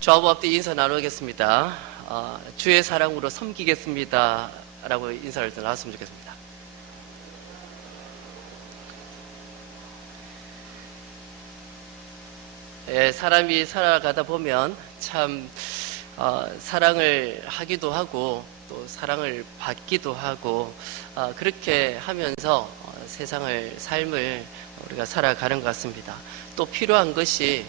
좌우 앞뒤 인사 나누겠습니다. 주의 사랑으로 섬기겠습니다. 라고 인사를 나눴으면 좋겠습니다. 사람이 살아가다 보면 참 사랑을 하기도 하고 또 사랑을 받기도 하고 그렇게 하면서 삶을 우리가 살아가는 것 같습니다. 또 필요한 것이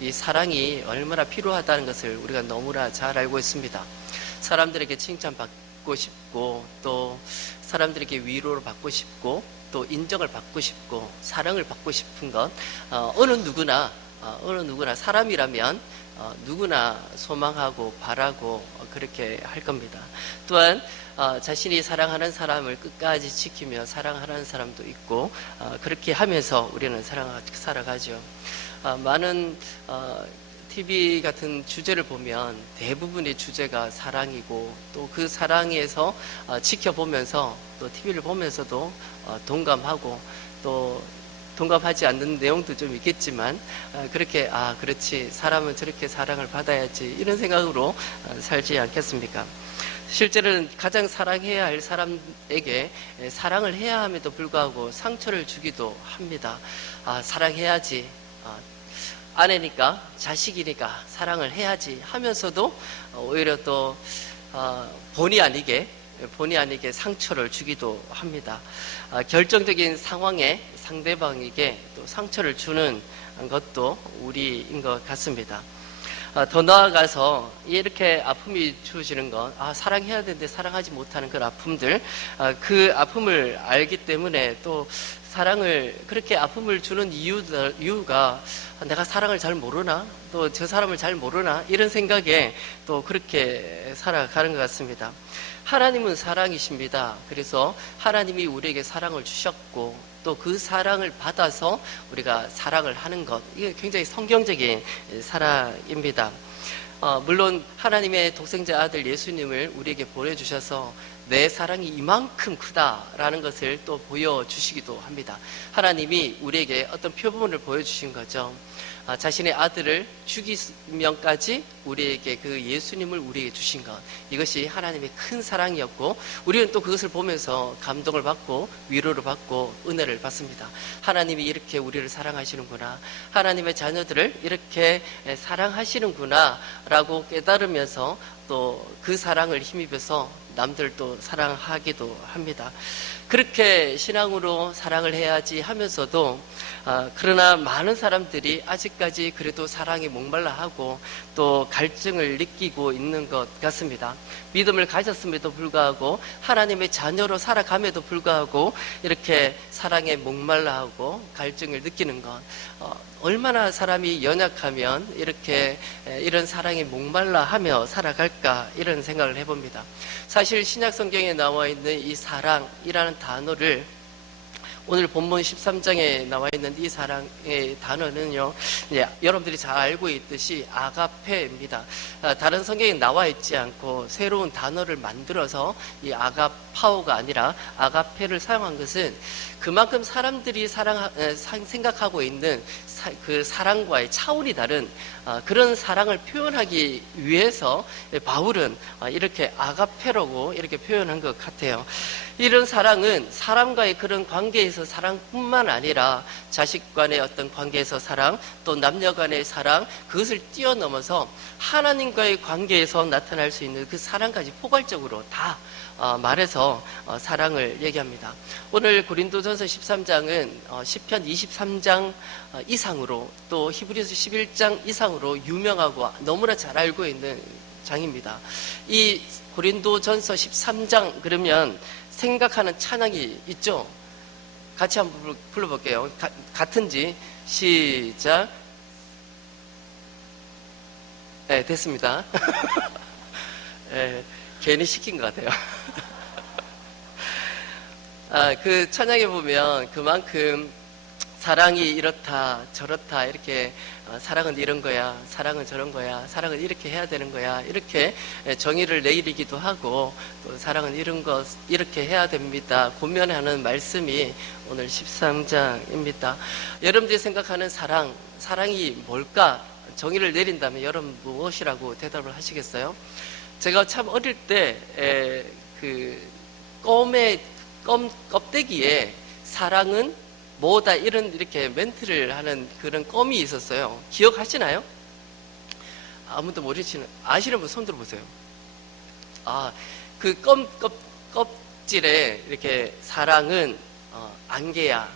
이 사랑이 얼마나 필요하다는 것을 우리가 너무나 잘 알고 있습니다. 사람들에게 칭찬받고 싶고 또 사람들에게 위로를 받고 싶고 또 인정을 받고 싶고 사랑을 받고 싶은 것 어느 누구나 사람이라면 누구나 소망하고 바라고 그렇게 할 겁니다. 또한 자신이 사랑하는 사람을 끝까지 지키며 사랑하는 사람도 있고 그렇게 하면서 우리는 살아가죠. 많은 TV 같은 주제를 보면 대부분의 주제가 사랑이고 또 그 사랑에서 지켜보면서 또 TV를 보면서도 동감하고 또 동감하지 않는 내용도 좀 있겠지만 그렇게 그렇지 사람은 저렇게 사랑을 받아야지 이런 생각으로 살지 않겠습니까? 실제로는 가장 사랑해야 할 사람에게 사랑을 해야 함에도 불구하고 상처를 주기도 합니다. 사랑해야지 아내니까 자식이니까 사랑을 해야지 하면서도 오히려 또 본의 아니게 상처를 주기도 합니다. 결정적인 상황에 상대방에게 또 상처를 주는 것도 우리인 것 같습니다. 더 나아가서 이렇게 아픔이 주어지는 것, 사랑해야 되는데 사랑하지 못하는 그런 아픔들, 그 아픔을 알기 때문에 또 사랑을 그렇게 아픔을 주는 이유가 내가 사랑을 잘 모르나? 또 저 사람을 잘 모르나? 이런 생각에 또 그렇게 살아가는 것 같습니다. 하나님은 사랑이십니다. 그래서 하나님이 우리에게 사랑을 주셨고 또 그 사랑을 받아서 우리가 사랑을 하는 것, 이게 굉장히 성경적인 사랑입니다. 물론 하나님의 독생자 아들 예수님을 우리에게 보내주셔서 내 사랑이 이만큼 크다라는 것을 또 보여주시기도 합니다. 하나님이 우리에게 어떤 표본을 보여주신 거죠. 자신의 아들을 죽이면까지 우리에게 그 예수님을 우리에게 주신 것, 이것이 하나님의 큰 사랑이었고 우리는 또 그것을 보면서 감동을 받고 위로를 받고 은혜를 받습니다. 하나님이 이렇게 우리를 사랑하시는구나, 하나님의 자녀들을 이렇게 사랑하시는구나 라고 깨달으면서 또 그 사랑을 힘입어서 남들도 사랑하기도 합니다. 그렇게 신앙으로 사랑을 해야지 하면서도 그러나 많은 사람들이 아직까지 그래도 사랑에 목말라하고 또 갈증을 느끼고 있는 것 같습니다. 믿음을 가졌음에도 불구하고 하나님의 자녀로 살아감에도 불구하고 이렇게 사랑에 목말라하고 갈증을 느끼는 것, 얼마나 사람이 연약하면 이렇게 이런 사랑에 목말라하며 살아갈까, 이런 생각을 해봅니다. 사실 신약 성경에 나와 있는 이 사랑이라는 단어를 오늘 본문 13장에 나와 있는 이 사랑의 단어는요, 여러분들이 잘 알고 있듯이 아가페입니다. 다른 성경에 나와 있지 않고 새로운 단어를 만들어서 이 아가파오가 아니라 아가페를 사용한 것은 그만큼 사람들이 생각하고 있는 그 사랑과의 차원이 다른 그런 사랑을 표현하기 위해서 바울은 이렇게 아가페라고 이렇게 표현한 것 같아요. 이런 사랑은 사람과의 그런 관계에서 사랑뿐만 아니라 자식 간의 어떤 관계에서 사랑, 또 남녀 간의 사랑, 그것을 뛰어넘어서 하나님과의 관계에서 나타날 수 있는 그 사랑까지 포괄적으로 다 말해서 사랑을 얘기합니다. 오늘 고린도전서 13장은 시편 23장 이상으로 또 히브리서 11장 이상으로 유명하고 너무나 잘 알고 있는 장입니다. 이 고린도전서 13장 그러면 생각하는 찬양이 있죠? 같이 한번 불러볼게요. 같은지 시작. 네, 됐습니다. 네, 괜히 시킨 것 같아요. 그 찬양에 보면 그만큼 사랑이 이렇다 저렇다 이렇게 사랑은 이런 거야, 사랑은 저런 거야, 사랑은 이렇게 해야 되는 거야, 이렇게 정의를 내리기도 하고 또 사랑은 이런 것 이렇게 해야 됩니다 권면하는 말씀이 오늘 13장입니다. 여러분들이 생각하는 사랑이 뭘까? 정의를 내린다면 여러분 무엇이라고 대답을 하시겠어요? 제가 참 어릴 때 그 껌 껍데기에 사랑은 뭐다 이런 이렇게 멘트를 하는 그런 껌이 있었어요. 기억하시나요? 아무도 모르시는 아시는 분 손 들어보세요. 그 껍질에 이렇게 사랑은 안개야.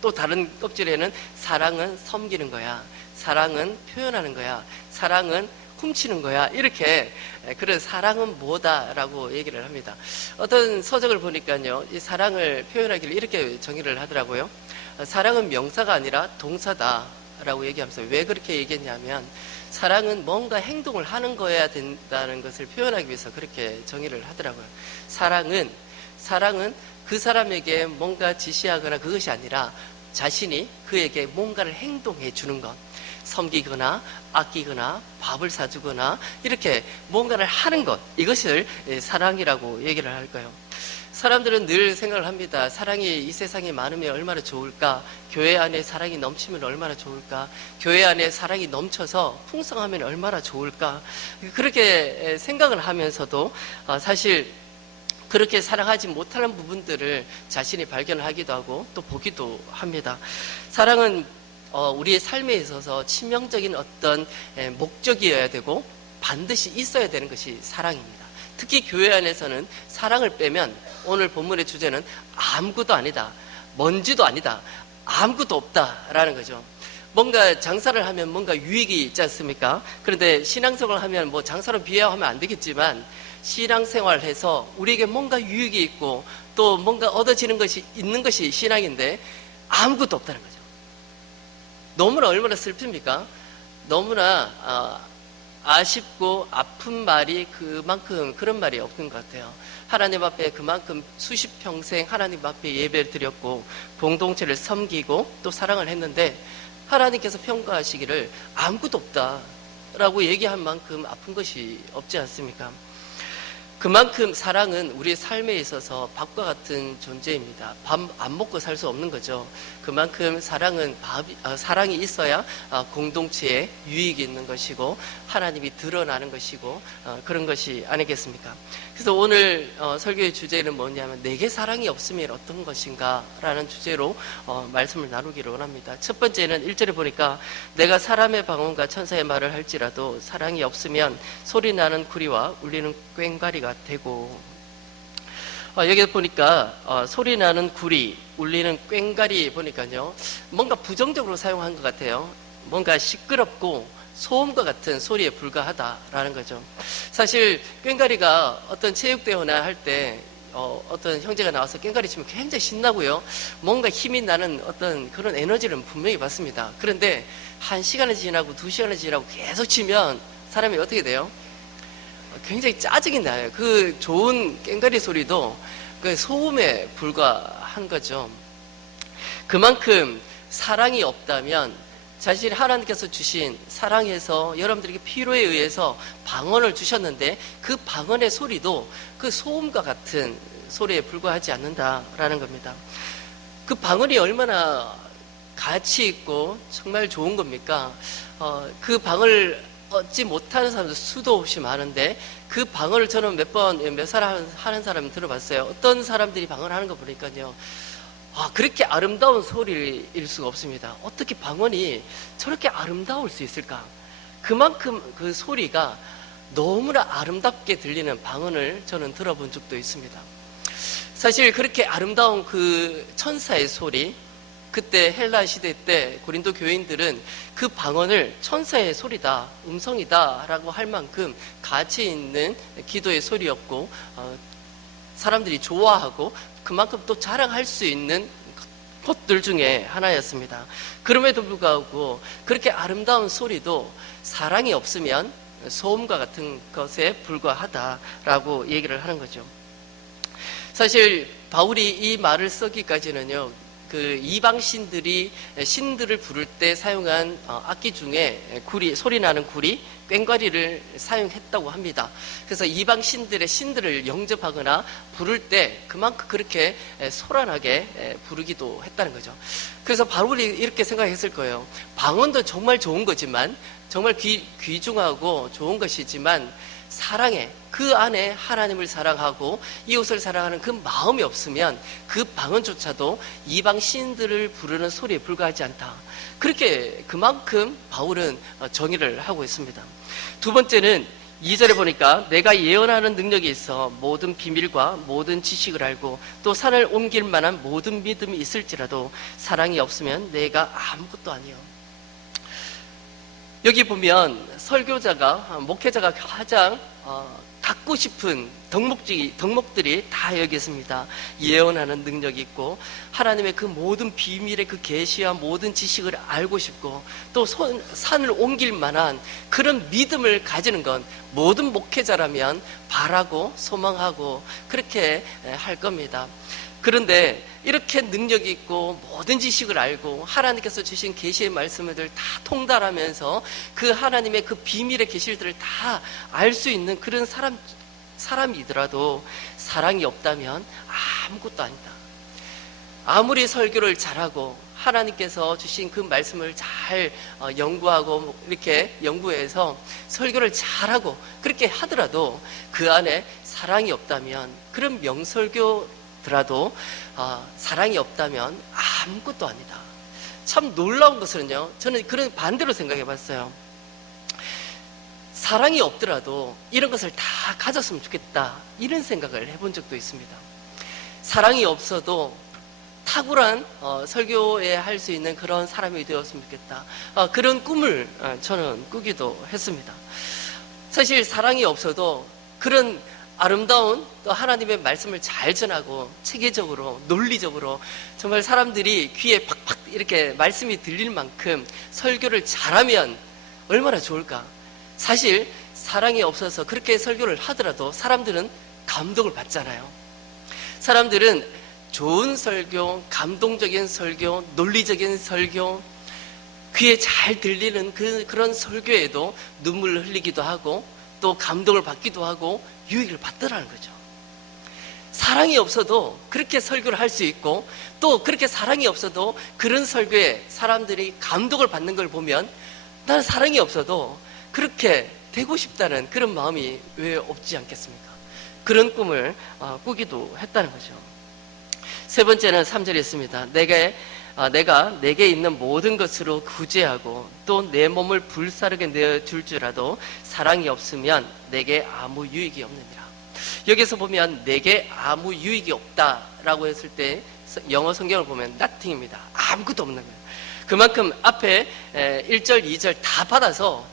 또 다른 껍질에는 사랑은 섬기는 거야. 사랑은 표현하는 거야. 사랑은 훔치는 거야. 이렇게 그런 사랑은 뭐다라고 얘기를 합니다. 어떤 서적을 보니까요, 이 사랑을 표현하기를 이렇게 정의를 하더라고요. 사랑은 명사가 아니라 동사다라고 얘기하면서 왜 그렇게 얘기했냐면 사랑은 뭔가 행동을 하는 거여야 된다는 것을 표현하기 위해서 그렇게 정의를 하더라고요. 사랑은 그 사람에게 뭔가 지시하거나 그것이 아니라 자신이 그에게 뭔가를 행동해 주는 것. 섬기거나 아끼거나 밥을 사주거나 이렇게 뭔가를 하는 것. 이것을 사랑이라고 얘기를 할까요? 사람들은 늘 생각을 합니다. 사랑이 이 세상에 많으면 얼마나 좋을까? 교회 안에 사랑이 넘치면 얼마나 좋을까? 교회 안에 사랑이 넘쳐서 풍성하면 얼마나 좋을까? 그렇게 생각을 하면서도 사실 그렇게 사랑하지 못하는 부분들을 자신이 발견하기도 하고 또 보기도 합니다. 사랑은 우리의 삶에 있어서 치명적인 어떤 목적이어야 되고 반드시 있어야 되는 것이 사랑입니다. 특히 교회 안에서는 사랑을 빼면 오늘 본문의 주제는 아무것도 아니다. 먼지도 아니다. 아무것도 없다라는 거죠. 뭔가 장사를 하면 뭔가 유익이 있지 않습니까? 그런데 신앙생활을 하면 뭐 장사로 비하하면 안 되겠지만 신앙생활을 해서 우리에게 뭔가 유익이 있고 또 뭔가 얻어지는 것이 있는 것이 신앙인데 아무것도 없다는 거죠. 너무나 얼마나 슬픕니까? 너무나 아쉽고 아픈 말이 그만큼 그런 말이 없는 것 같아요. 하나님 앞에 그만큼 수십 평생 하나님 앞에 예배를 드렸고 공동체를 섬기고 또 사랑을 했는데 하나님께서 평가하시기를 아무것도 없다라고 얘기한 만큼 아픈 것이 없지 않습니까? 그만큼 사랑은 우리의 삶에 있어서 밥과 같은 존재입니다. 밥 안 먹고 살 수 없는 거죠. 그만큼 사랑은 사랑이 있어야 공동체에 유익이 있는 것이고 하나님이 드러나는 것이고 그런 것이 아니겠습니까? 그래서 오늘 설교의 주제는 뭐냐면 내게 사랑이 없으면 어떤 것인가 라는 주제로 말씀을 나누기를 원합니다. 첫 번째는 1절에 보니까 내가 사람의 방언과 천사의 말을 할지라도 사랑이 없으면 소리나는 구리와 울리는 꽹과리가 되고 여기 보니까 소리나는 구리, 울리는 꽹과리 보니까요 뭔가 부정적으로 사용한 것 같아요. 뭔가 시끄럽고 소음과 같은 소리에 불과하다라는 거죠. 사실 꽹과리가 어떤 체육대회나 할 때 어떤 형제가 나와서 꽹과리 치면 굉장히 신나고요. 뭔가 힘이 나는 어떤 그런 에너지를 분명히 받습니다. 그런데 1시간이 지나고 2시간이 지나고 계속 치면 사람이 어떻게 돼요? 굉장히 짜증이 나요. 그 좋은 꽹과리 소리도 그 소음에 불과한 거죠. 그만큼 사랑이 없다면 자신 하나님께서 주신 사랑에서 여러분들에게 필요에 의해서 방언을 주셨는데 그 방언의 소리도 그 소음과 같은 소리에 불과하지 않는다라는 겁니다. 그 방언이 얼마나 가치 있고 정말 좋은 겁니까? 그 방언을 얻지 못하는 사람도 수도 없이 많은데 그 방언을 저는 몇 살 하는 사람 들어봤어요. 어떤 사람들이 방언을 하는 거 보니까요. 그렇게 아름다운 소리일 수가 없습니다. 어떻게 방언이 저렇게 아름다울 수 있을까? 그만큼 그 소리가 너무나 아름답게 들리는 방언을 저는 들어본 적도 있습니다. 사실 그렇게 아름다운 그 천사의 소리, 그때 헬라 시대 때 고린도 교인들은 그 방언을 천사의 소리다, 음성이다 라고 할 만큼 가치 있는 기도의 소리였고 사람들이 좋아하고 그만큼 또 자랑할 수 있는 것들 중에 하나였습니다. 그럼에도 불구하고 그렇게 아름다운 소리도 사랑이 없으면 소음과 같은 것에 불과하다라고 얘기를 하는 거죠. 사실 바울이 이 말을 쓰기까지는요, 그 이방 신들이 신들을 부를 때 사용한 악기 중에 구리, 소리 나는 구리, 꽹과리를 사용했다고 합니다. 그래서 이방 신들의 신들을 영접하거나 부를 때 그만큼 그렇게 소란하게 부르기도 했다는 거죠. 그래서 바울이 이렇게 생각했을 거예요. 방언도 정말 좋은 거지만, 정말 귀중하고 좋은 것이지만, 사랑에, 그 안에 하나님을 사랑하고 이웃을 사랑하는 그 마음이 없으면 그 방언조차도 이방 신들을 부르는 소리에 불과하지 않다. 그렇게 그만큼 바울은 정의를 하고 있습니다. 두 번째는 2절에 보니까 내가 예언하는 능력이 있어 모든 비밀과 모든 지식을 알고 또 산을 옮길 만한 모든 믿음이 있을지라도 사랑이 없으면 내가 아무것도 아니요. 여기 보면 설교자가, 목회자가 가장 갖고 싶은 덕목들이 다 여기 있습니다. 예언하는 능력이 있고 하나님의 그 모든 비밀의 그 계시와 모든 지식을 알고 싶고 또 산을 옮길 만한 그런 믿음을 가지는 건 모든 목회자라면 바라고 소망하고 그렇게 할 겁니다. 그런데 이렇게 능력이 있고 모든 지식을 알고 하나님께서 주신 계시의 말씀을 다 통달하면서 그 하나님의 그 비밀의 계시들을 다 알 수 있는 그런 사람이더라도 사랑이 없다면 아무것도 아니다. 아무리 설교를 잘하고 하나님께서 주신 그 말씀을 잘 연구하고 이렇게 연구해서 설교를 잘하고 그렇게 하더라도 그 안에 사랑이 없다면, 그런 명설교더라도 사랑이 없다면 아무것도 아니다. 참 놀라운 것은요, 저는 그런 반대로 생각해 봤어요. 사랑이 없더라도 이런 것을 다 가졌으면 좋겠다, 이런 생각을 해본 적도 있습니다. 사랑이 없어도 탁월한 설교에 할 수 있는 그런 사람이 되었으면 좋겠다, 그런 꿈을 저는 꾸기도 했습니다. 사실 사랑이 없어도 그런 아름다운 또 하나님의 말씀을 잘 전하고 체계적으로 논리적으로 정말 사람들이 귀에 팍팍 이렇게 말씀이 들릴 만큼 설교를 잘하면 얼마나 좋을까. 사실 사랑이 없어서 그렇게 설교를 하더라도 사람들은 감동을 받잖아요. 사람들은 좋은 설교, 감동적인 설교, 논리적인 설교, 귀에 잘 들리는 그런 설교에도 눈물을 흘리기도 하고 또 감동을 받기도 하고 유익을 받더라는 거죠. 사랑이 없어도 그렇게 설교를 할 수 있고 또 그렇게 사랑이 없어도 그런 설교에 사람들이 감동을 받는 걸 보면 나는 사랑이 없어도 그렇게 되고 싶다는 그런 마음이 왜 없지 않겠습니까? 그런 꿈을 꾸기도 했다는 거죠. 세 번째는 3절에 있습니다. 내가 내게 있는 모든 것으로 구제하고 또 내 몸을 불사르게 내어줄 줄라도 사랑이 없으면 내게 아무 유익이 없느니라. 여기서 보면 내게 아무 유익이 없다라고 했을 때 영어 성경을 보면 nothing입니다. 아무것도 없는 거예요. 그만큼 앞에 1절, 2절 다 받아서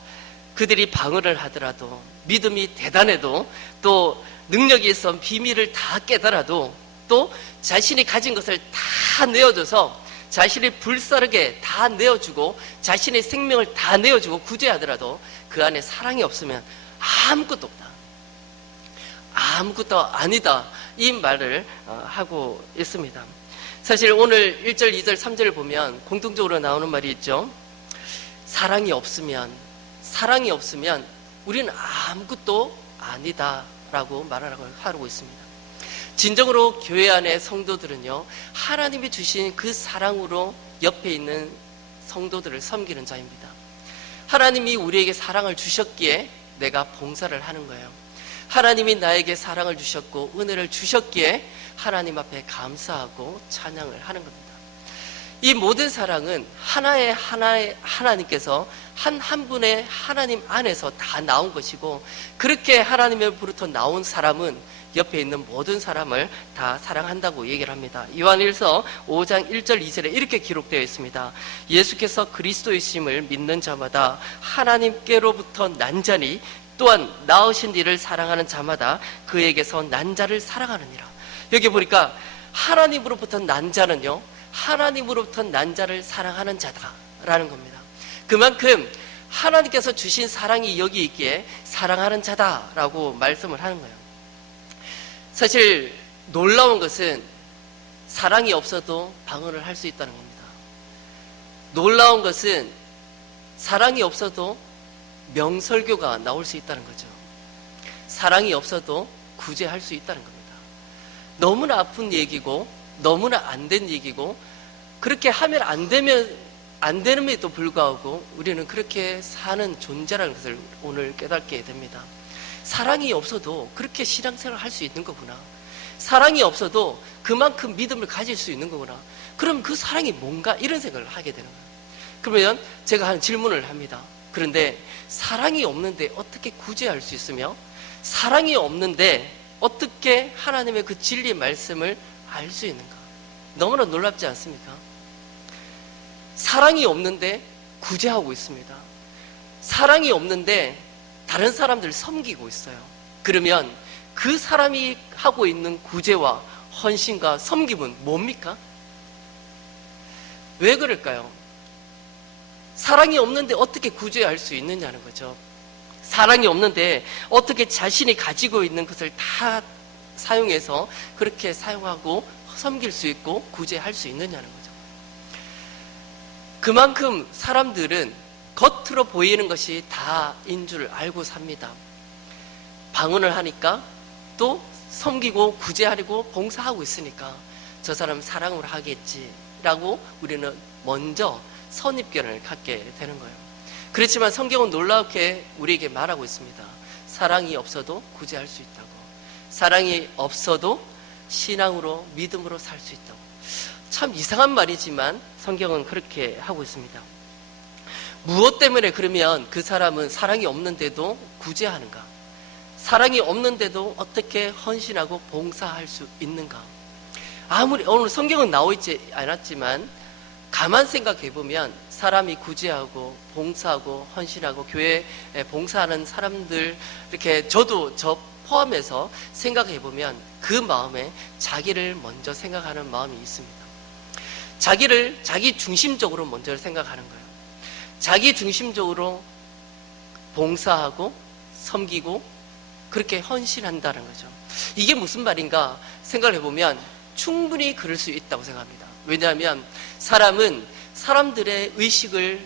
그들이 방언을 하더라도, 믿음이 대단해도, 또 능력이 있어 비밀을 다 깨달아도, 또 자신이 가진 것을 다 내어줘서 자신이 불사르게 다 내어주고 자신의 생명을 다 내어주고 구제하더라도 그 안에 사랑이 없으면 아무것도 없다, 아무것도 아니다, 이 말을 하고 있습니다. 사실 오늘 1절, 2절, 3절을 보면 공통적으로 나오는 말이 있죠. 사랑이 없으면 우리는 아무것도 아니다 라고 말하고 있습니다. 진정으로 교회 안의 성도들은요, 하나님이 주신 그 사랑으로 옆에 있는 성도들을 섬기는 자입니다. 하나님이 우리에게 사랑을 주셨기에 내가 봉사를 하는 거예요. 하나님이 나에게 사랑을 주셨고 은혜를 주셨기에 하나님 앞에 감사하고 찬양을 하는 겁니다. 이 모든 사랑은 하나의 하나님께서 한 분의 하나님 안에서 다 나온 것이고, 그렇게 하나님으로부터 나온 사람은 옆에 있는 모든 사람을 다 사랑한다고 얘기를 합니다. 요한일서 5장 1절 2절에 이렇게 기록되어 있습니다. 예수께서 그리스도이심을 믿는 자마다 하나님께로부터 난 자니 또한 낳으신 이를 사랑하는 자마다 그에게서 난 자를 사랑하느니라. 여기 보니까 하나님으로부터 난 자는요, 하나님으로부터 난 자를 사랑하는 자다라는 겁니다. 그만큼 하나님께서 주신 사랑이 여기 있기에 사랑하는 자다라고 말씀을 하는 거예요. 사실 놀라운 것은 사랑이 없어도 방언을 할 수 있다는 겁니다. 놀라운 것은 사랑이 없어도 명설교가 나올 수 있다는 거죠. 사랑이 없어도 구제할 수 있다는 겁니다. 너무나 아픈 얘기고 너무나 안 된 얘기고 그렇게 하면 안 되는에도 불구하고 우리는 그렇게 사는 존재라는 것을 오늘 깨닫게 됩니다. 사랑이 없어도 그렇게 신앙생활을 할 수 있는 거구나. 사랑이 없어도 그만큼 믿음을 가질 수 있는 거구나. 그럼 그 사랑이 뭔가 이런 생각을 하게 되는 거예요. 그러면 제가 한 질문을 합니다. 그런데 사랑이 없는데 어떻게 구제할 수 있으며 사랑이 없는데 어떻게 하나님의 그 진리의 말씀을 알 수 있는가? 너무나 놀랍지 않습니까? 사랑이 없는데 구제하고 있습니다. 사랑이 없는데 다른 사람들을 섬기고 있어요. 그러면 그 사람이 하고 있는 구제와 헌신과 섬김은 뭡니까? 왜 그럴까요? 사랑이 없는데 어떻게 구제할 수 있느냐는 거죠. 사랑이 없는데 어떻게 자신이 가지고 있는 것을 다 사용해서 그렇게 사용하고 섬길 수 있고 구제할 수 있느냐는 거죠. 그만큼 사람들은 겉으로 보이는 것이 다인 줄 알고 삽니다. 방언을 하니까 또 섬기고 구제하려고 봉사하고 있으니까 저 사람 사랑으로 하겠지라고 우리는 먼저 선입견을 갖게 되는 거예요. 그렇지만 성경은 놀랍게 우리에게 말하고 있습니다. 사랑이 없어도 구제할 수 있다고. 사랑이 없어도 신앙으로 믿음으로 살 수 있다고. 참 이상한 말이지만 성경은 그렇게 하고 있습니다. 무엇 때문에 그러면 그 사람은 사랑이 없는데도 구제하는가? 사랑이 없는데도 어떻게 헌신하고 봉사할 수 있는가? 아무리 오늘 성경은 나와 있지 않았지만 가만 생각해 보면 사람이 구제하고 봉사하고 헌신하고 교회에 봉사하는 사람들 이렇게 저도 저 포함해서 생각해 보면 그 마음에 자기를 먼저 생각하는 마음이 있습니다. 자기 중심적으로 먼저 생각하는 거예요. 자기 중심적으로 봉사하고 섬기고 그렇게 헌신한다는 거죠. 이게 무슨 말인가 생각을 해보면 충분히 그럴 수 있다고 생각합니다. 왜냐하면 사람은 사람들의 의식을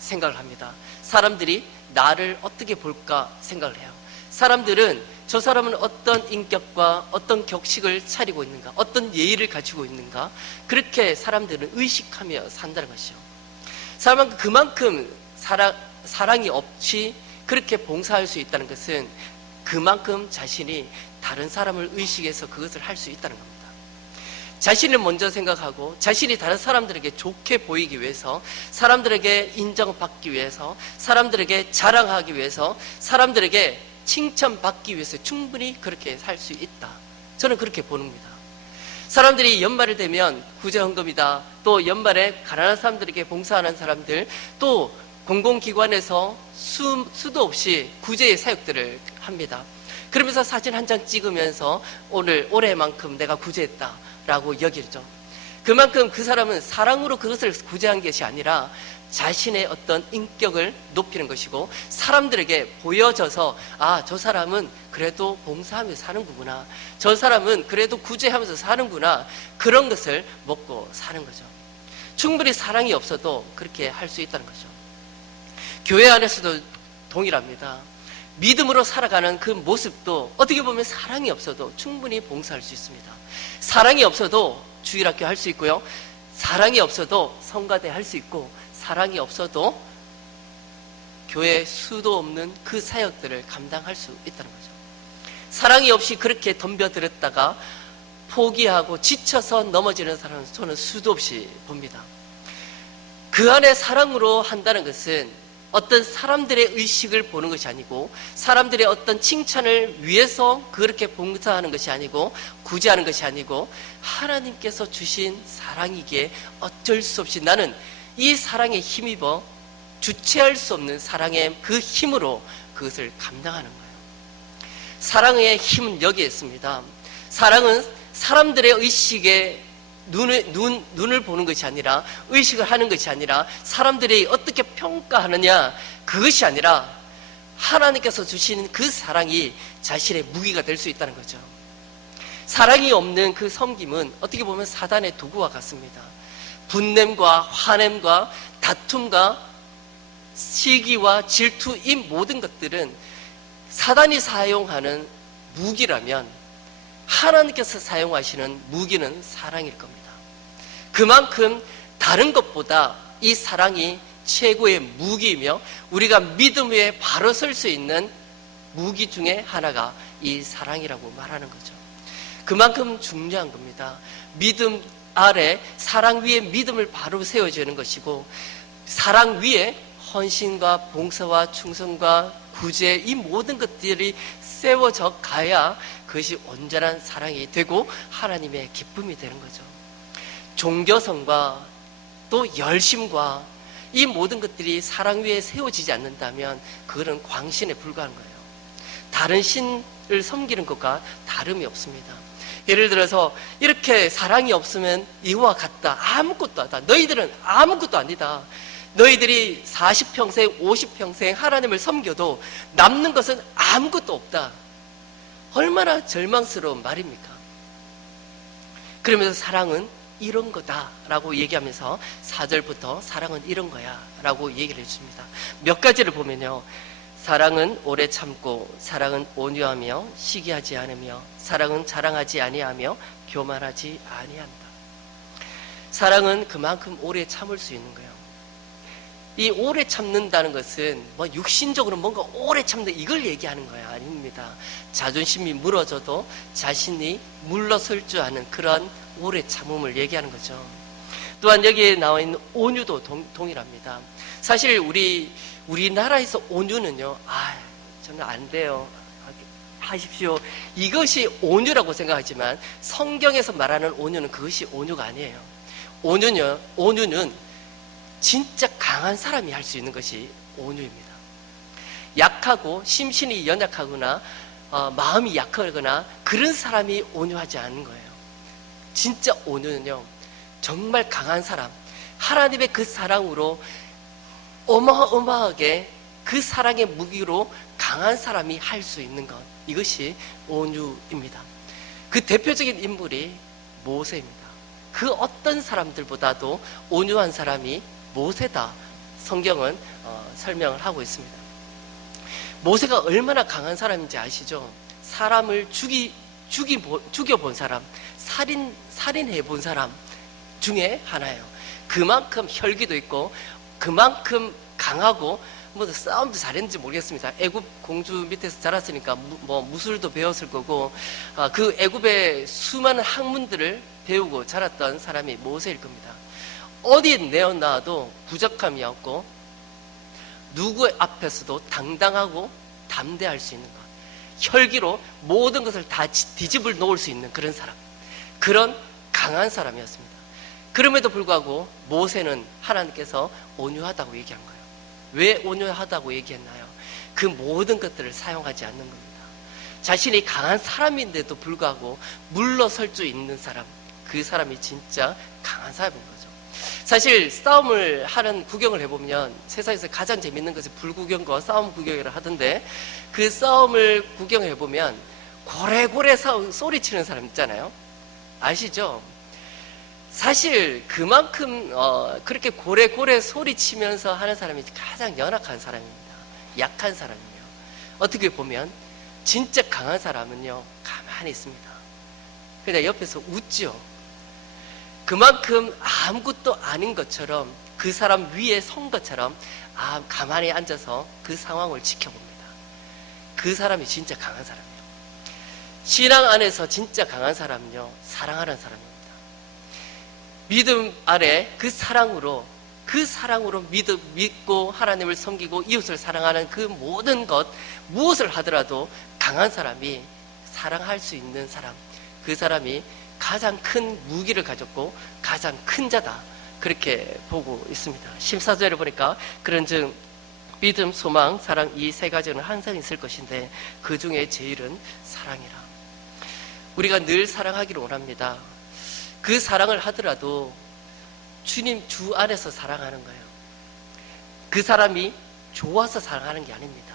생각을 합니다. 사람들이 나를 어떻게 볼까 생각을 해요. 사람들은 저 사람은 어떤 인격과 어떤 격식을 차리고 있는가, 어떤 예의를 가지고 있는가, 그렇게 사람들은 의식하며 산다는 것이죠. 사람은 그만큼 사랑이 없이 그렇게 봉사할 수 있다는 것은 그만큼 자신이 다른 사람을 의식해서 그것을 할 수 있다는 겁니다. 자신을 먼저 생각하고 자신이 다른 사람들에게 좋게 보이기 위해서, 사람들에게 인정받기 위해서, 사람들에게 자랑하기 위해서, 사람들에게 칭찬받기 위해서 충분히 그렇게 살 수 있다. 저는 그렇게 보는겁니다. 사람들이 연말이 되면 구제헌금이다, 또 연말에 가난한 사람들에게 봉사하는 사람들, 또 공공기관에서 수도 없이 구제의 사역들을 합니다. 그러면서 사진 한 장 찍으면서 올해만큼 내가 구제했다 라고 여기죠. 그만큼 그 사람은 사랑으로 그것을 구제한 것이 아니라 자신의 어떤 인격을 높이는 것이고, 사람들에게 보여져서 저 사람은 그래도 봉사하면서 사는구나, 저 사람은 그래도 구제하면서 사는구나, 그런 것을 먹고 사는 거죠. 충분히 사랑이 없어도 그렇게 할 수 있다는 거죠. 교회 안에서도 동일합니다. 믿음으로 살아가는 그 모습도 어떻게 보면 사랑이 없어도 충분히 봉사할 수 있습니다. 사랑이 없어도 주일학교 할 수 있고요, 사랑이 없어도 성가대 할 수 있고, 사랑이 없어도 교회 수도 없는 그 사역들을 감당할 수 있다는 거죠. 사랑이 없이 그렇게 덤벼들었다가 포기하고 지쳐서 넘어지는 사람은 저는 수도 없이 봅니다. 그 안에 사랑으로 한다는 것은 어떤 사람들의 의식을 보는 것이 아니고, 사람들의 어떤 칭찬을 위해서 그렇게 봉사하는 것이 아니고, 구제하는 것이 아니고, 하나님께서 주신 사랑이기에 어쩔 수 없이 나는 이 사랑에 힘입어 주체할 수 없는 사랑의 그 힘으로 그것을 감당하는 거예요. 사랑의 힘은 여기에 있습니다. 사랑은 사람들의 의식에 눈을 보는 것이 아니라, 의식을 하는 것이 아니라, 사람들이 어떻게 평가하느냐 그것이 아니라, 하나님께서 주시는 그 사랑이 자신의 무기가 될 수 있다는 거죠. 사랑이 없는 그 섬김은 어떻게 보면 사단의 도구와 같습니다. 분냄과 화냄과 다툼과 시기와 질투, 이 모든 것들은 사단이 사용하는 무기라면 하나님께서 사용하시는 무기는 사랑일 겁니다. 그만큼 다른 것보다 이 사랑이 최고의 무기이며 우리가 믿음 위에 바로 설 수 있는 무기 중에 하나가 이 사랑이라고 말하는 거죠. 그만큼 중요한 겁니다. 믿음 아래 사랑 위에 믿음을 바로 세워지는 것이고, 사랑 위에 헌신과 봉사와 충성과 구제, 이 모든 것들이 세워져 가야 그것이 온전한 사랑이 되고 하나님의 기쁨이 되는 거죠. 종교성과 또 열심과 이 모든 것들이 사랑 위에 세워지지 않는다면 그거는 광신에 불과한 거예요. 다른 신을 섬기는 것과 다름이 없습니다. 예를 들어서 이렇게 사랑이 없으면 이와 같다. 아무것도 아니다. 너희들은 아무것도 아니다. 너희들이 40평생, 50평생 하나님을 섬겨도 남는 것은 아무것도 없다. 얼마나 절망스러운 말입니까? 그러면서 사랑은 이런 거다라고 얘기하면서 4절부터 사랑은 이런 거야 라고 얘기를 해줍니다. 몇 가지를 보면요, 사랑은 오래 참고, 사랑은 온유하며 시기하지 않으며, 사랑은 자랑하지 아니하며 교만하지 아니한다. 사랑은 그만큼 오래 참을 수 있는 거예요. 이 오래 참는다는 것은 뭐 육신적으로 뭔가 오래 참는 이걸 얘기하는 거야 아닙니다. 자존심이 무너져도 자신이 물러설 줄 아는 그런 오래 참음을 얘기하는 거죠. 또한 여기에 나와 있는 온유도 동일합니다. 사실 우리나라에서 온유는요, 저는 안 돼요, 하십시오, 이것이 온유라고 생각하지만 성경에서 말하는 온유는 그것이 온유가 아니에요. 온유는 진짜 강한 사람이 할 수 있는 것이 온유입니다. 약하고 심신이 연약하거나 마음이 약하거나 그런 사람이 온유하지 않은 거예요. 진짜 온유는요, 정말 강한 사람, 하나님의 그 사랑으로 어마어마하게 그 사랑의 무기로 강한 사람이 할 수 있는 것, 이것이 온유입니다. 그 대표적인 인물이 모세입니다. 그 어떤 사람들보다도 온유한 사람이 모세다. 성경은 설명을 하고 있습니다. 모세가 얼마나 강한 사람인지 아시죠? 사람을 죽여본 사람, 살인해본 사람 중에 하나예요. 그만큼 혈기도 있고 그만큼 강하고, 뭐 싸움도 잘했는지 모르겠습니다. 애굽 공주 밑에서 자랐으니까 뭐 무술도 배웠을 거고, 그 애굽의 수많은 학문들을 배우고 자랐던 사람이 모세일 겁니다. 어디 내어놔도 부족함이 없고 누구 앞에서도 당당하고 담대할 수 있는 것, 혈기로 모든 것을 다 뒤집을 놓을 수 있는 그런 사람, 그런 강한 사람이었습니다. 그럼에도 불구하고 모세는 하나님께서 온유하다고 얘기한 거예요. 왜 온유하다고 얘기했나요? 그 모든 것들을 사용하지 않는 겁니다. 자신이 강한 사람인데도 불구하고 물러설 수 있는 사람, 그 사람이 진짜 강한 사람인 거죠. 사실 싸움을 하는 구경을 해보면 세상에서 가장 재밌는 것이 불구경과 싸움 구경이라 하던데, 그 싸움을 구경해보면 고래고래 소리치는 사람 있잖아요. 아시죠? 사실 그만큼 그렇게 고래고래 소리치면서 하는 사람이 가장 연약한 사람입니다. 약한 사람이에요. 어떻게 보면 진짜 강한 사람은요, 가만히 있습니다. 그냥 옆에서 웃죠. 그만큼 아무것도 아닌 것처럼, 그 사람 위에 선 것처럼 가만히 앉아서 그 상황을 지켜봅니다. 그 사람이 진짜 강한 사람이에요. 신앙 안에서 진짜 강한 사람은요, 사랑하는 사람입니다. 믿음 아래 그 사랑으로 믿고 하나님을 섬기고 이웃을 사랑하는 그 모든 것, 무엇을 하더라도 강한 사람이 사랑할 수 있는 사람, 그 사람이 가장 큰 무기를 가졌고 가장 큰 자다, 그렇게 보고 있습니다. 14절에 보니까 그런즉 믿음, 소망, 사랑, 이 세 가지는 항상 있을 것인데 그 중에 제일은 사랑이라. 우리가 늘 사랑하기를 원합니다. 그 사랑을 하더라도 주님 주 안에서 사랑하는 거예요. 그 사람이 좋아서 사랑하는 게 아닙니다.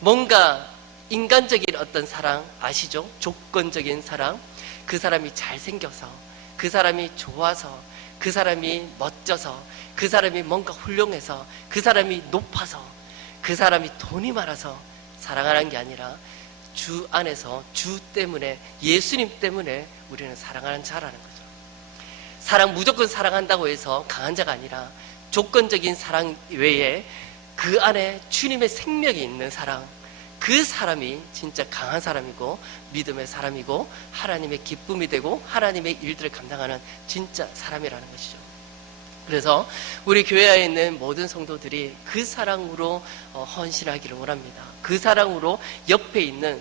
뭔가 인간적인 어떤 사랑 아시죠? 조건적인 사랑, 그 사람이 잘생겨서, 그 사람이 좋아서, 그 사람이 멋져서, 그 사람이 뭔가 훌륭해서, 그 사람이 높아서, 그 사람이 돈이 많아서 사랑하는 게 아니라 주 안에서, 주 때문에, 예수님 때문에 우리는 사랑하는 자라는 거죠. 사랑, 무조건 사랑한다고 해서 강한 자가 아니라 조건적인 사랑 외에 그 안에 주님의 생명이 있는 사랑, 그 사람이 진짜 강한 사람이고 믿음의 사람이고 하나님의 기쁨이 되고 하나님의 일들을 감당하는 진짜 사람이라는 것이죠. 그래서 우리 교회 안에 있는 모든 성도들이 그 사랑으로 헌신하기를 원합니다. 그 사랑으로 옆에 있는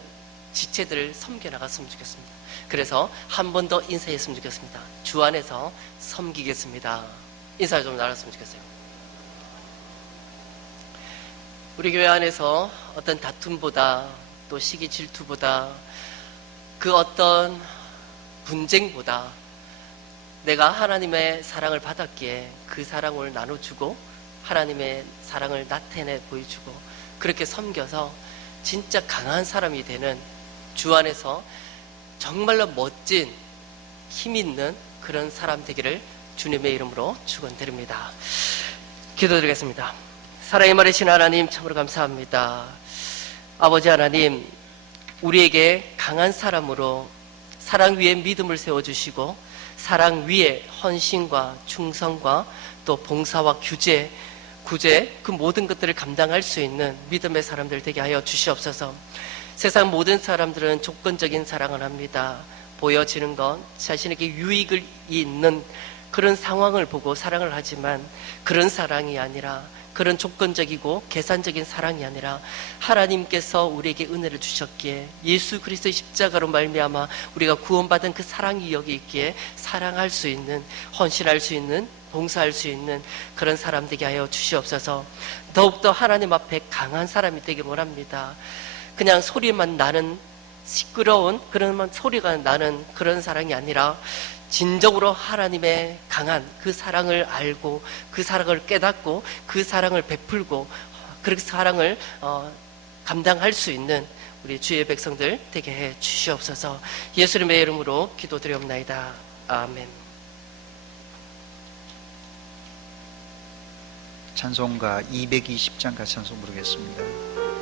지체들을 섬겨나갔으면 좋겠습니다. 그래서 한 번 더 인사했으면 좋겠습니다. 주 안에서 섬기겠습니다. 인사 좀 나눴으면 좋겠어요. 우리 교회 안에서 어떤 다툼보다, 또 시기 질투보다, 그 어떤 분쟁보다 내가 하나님의 사랑을 받았기에 그 사랑을 나눠주고 하나님의 사랑을 나타내 보여주고 그렇게 섬겨서 진짜 강한 사람이 되는, 주 안에서 정말로 멋진 힘 있는 그런 사람 되기를 주님의 이름으로 축원드립니다. 기도드리겠습니다. 사랑의 머리신 하나님, 참으로 감사합니다. 아버지 하나님, 우리에게 강한 사람으로 사랑 위에 믿음을 세워주시고 사랑 위에 헌신과 충성과 또 봉사와 구제, 그 모든 것들을 감당할 수 있는 믿음의 사람들 되게 하여 주시옵소서. 세상 모든 사람들은 조건적인 사랑을 합니다. 보여지는 것, 자신에게 유익이 있는 그런 상황을 보고 사랑을 하지만 그런 사랑이 아니라, 그런 조건적이고 계산적인 사랑이 아니라 하나님께서 우리에게 은혜를 주셨기에 예수 그리스도의 십자가로 말미암아 우리가 구원받은 그 사랑이 여기 있기에 사랑할 수 있는, 헌신할 수 있는, 봉사할 수 있는 그런 사람 되게 하여 주시옵소서. 더욱더 하나님 앞에 강한 사람이 되길 원합니다. 그냥 소리만 나는, 시끄러운 그런 소리가 나는 그런 사랑이 아니라 진정으로 하나님의 강한 그 사랑을 알고 그 사랑을 깨닫고 그 사랑을 베풀고 그 사랑을 감당할 수 있는 우리 주의 백성들 되게 해 주시옵소서. 예수님의 이름으로 기도드리옵나이다. 아멘. 찬송가 220장가 찬송 부르겠습니다.